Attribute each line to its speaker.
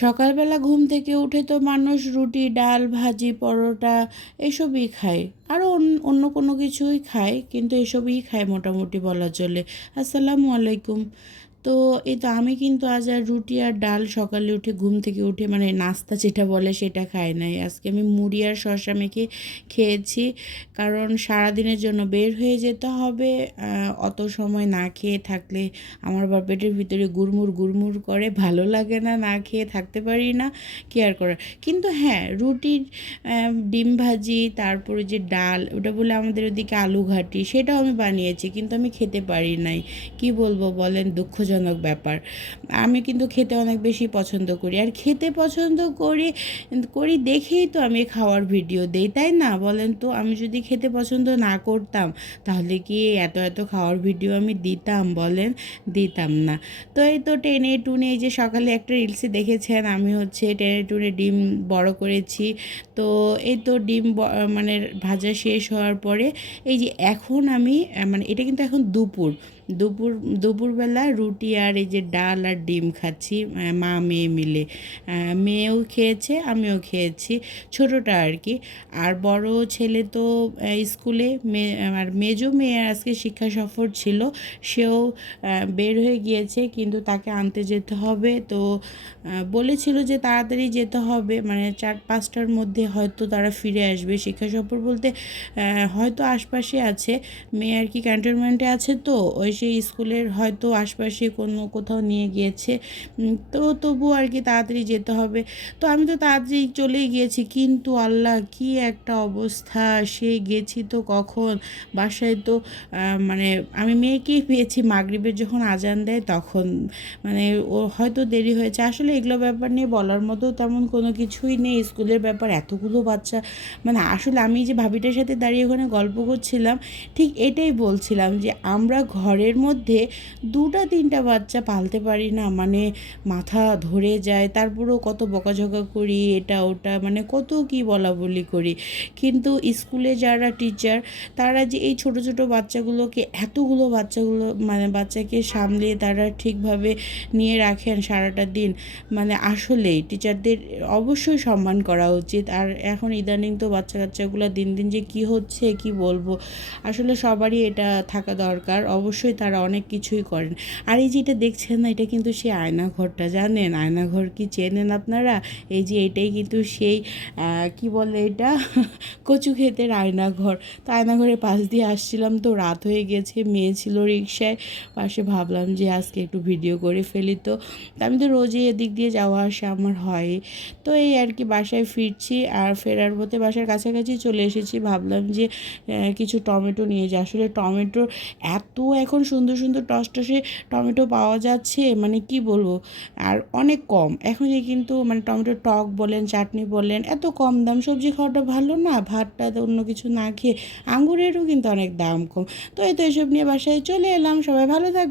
Speaker 1: সকালবেলা ঘুম থেকে উঠে তো মানুষ রুটি, ডাল, ভাজি, পরোটা এসবই খায়। আরও অন্য কোনো কিছুই খায়, কিন্তু এসবই খায় মোটামুটি বলা চলে। আসসালামু আলাইকুম। তো এই তো আমি কিন্তু আজ আর রুটি আর ডাল সকালে উঠে ঘুম থেকে উঠে মানে নাস্তা যেটা বলে সেটা খাই নাই। আজকে আমি মুড়ি আর শসা মেখে খেয়েছি, কারণ সারাদিনের জন্য বের হয়ে যেতে হবে। অত সময় না খেয়ে থাকলে আমার আবার পেটের ভিতরে গুড়মুড় গুড়মুড় করে, ভালো লাগে না না খেয়ে থাকতে পারি না কেয়ার করার? কিন্তু হ্যাঁ রুটির ডিম ভাজি, তারপরে যে ডাল, ওটা বলে আমাদের ওদিকে আলু ঘাটি সেটাও আমি বানিয়েছি, কিন্তু আমি খেতে পারি নাই। কি বলব বলেন দুঃখ দুঃখজনক ব্যাপার। আমি কিন্তু খেতে অনেক বেশি পছন্দ করি। আর খেতে পছন্দ করি করি দেখেই তো আমি খাওয়ার ভিডিও দেই, তাই না? বলেন তো, আমি যদি খেতে পছন্দ না করতাম, তাহলে কি এত এত খাওয়ার ভিডিও আমি দিতাম? বলেন, দিতাম না। তো এই তো টেনে টুনে এই যে সকালে একটা রিলসে দেখেছেন, আমি হচ্ছে টেনে টুনে ডিম বড় করেছি। তো এই তো ডিম মানে ভাজা শেষ হওয়ার পরে, এই যে এখন আমি মানে এটা কিন্তু এখন দুপুর। দুপুর, দুপুরবেলা রুটি আর এই যে ডাল আর ডিম খাচ্ছি মা মেয়ে মিলে। মেয়েও খেয়েছে, আমিও খেয়েছি, ছোটোটা আর কি। আর বড় ছেলে তো স্কুলে মেয়ে আর মেজো মেয়ে আজকে শিক্ষা সফর ছিল, সেও বের হয়ে গিয়েছে, কিন্তু তাকে আনতে যেতে হবে। তো বলেছিল যে তাড়াতাড়ি যেতে হবে মানে চার, পাঁচটার মধ্যে হয়তো তারা ফিরে আসবে। শিক্ষা সফর বলতে হয়তো আশপাশে আছে, মেয়ে আর কি ক্যান্টনমেন্টে আছে তো, ওই সেই স্কুলের হয়তো আশপাশে কোনো কোথাও নিয়ে গিয়েছে। তো তবু আর কি তাড়াতাড়ি যেতে হবে। তো আমি তো তাড়াতাড়ি চলেই গিয়েছি, কিন্তু আল্লাহ কি একটা অবস্থা, সে গেছি তো কখন? বাসায় তো মানে আমি মেয়েকেই পেয়েছি, মাগরীবের যখন আজান দেয় তখন। মানে ও হয়তো দেরি হয়েছে। আসলে এগুলো ব্যাপার নিয়ে বলার মতো তেমন কোনো কিছুই নেই। স্কুলের ব্যাপার এতগুলো বাচ্চা মানে আসলে আমি যে ভাবিটার সাথে দাঁড়িয়ে ওখানে গল্প করছিলাম, ঠিক এটাই বলছিলাম যে আমরা ঘরের মধ্যে দুটা, তিনটা বাচ্চা পালতে পারি না। মানে মাথা ধরে যায়, তারপরেও কত বকাঝকা করি, এটা, ওটা মানে কত কি বলা বলি করি। কিন্তু স্কুলে যারা টিচার তারা যে এই ছোট ছোট বাচ্চাগুলোকে, এতগুলো বাচ্চাগুলো মানে বাচ্চাকে সামলে তারা ঠিকভাবে নিয়ে রাখেন সারাটা দিন মানে আসলেই টিচারদের অবশ্যই সম্মান করা উচিত। আর এখন ইদানিং তো বাচ্চা কাচ্চাগুলো দিন দিন যে কি হচ্ছে, কি বলব? আসলে সবারই এটা থাকা দরকার। অবশ্যই তারা অনেক কিছুই করেন। আর এই যে এটা দেখছেন না, এটা কিন্তু সেই আয়নাঘরটা, জানেন? আয়নাঘর কি চেনেন আপনারা? এই যে এটাই কিন্তু সেই কি বলে এটা? কচু ক্ষেতের আয়নাঘর। তো আয়নাঘরের পাশ দিয়ে আসছিলাম তো রাত হয়ে গেছে, মেয়ে ছিল রিক্সায় পাশে ভাবলাম যে আজকে একটু ভিডিও করে ফেলি তো। আমি তো রোজই এদিক দিয়ে যাওয়া আসা আমার হয়। তো এই আর কি বাসায় ফিরছি, আর ফেরার পথে বাসার কাছাকাছি চলে এসেছি। ভাবলাম যে কিছু টমেটো নিয়ে যাই। আসলে টমেটোর এত এখন সুন্দর সুন্দর টসটসে টমেটো পাওয়া যাচ্ছে মানে কি বলব? আর অনেক কম। এখন যে কিন্তু মানে টমেটো টক বলেন, চাটনি বলেন, এত কম দাম, সবজি খাওয়াটা ভালো না? ভাতটা অন্য কিছু না খেয়ে আঙুরেরও কিন্তু অনেক দাম কম। তো এই তো এসব নিয়ে বাসায় চলে এলাম। সবাই ভালো থাকবে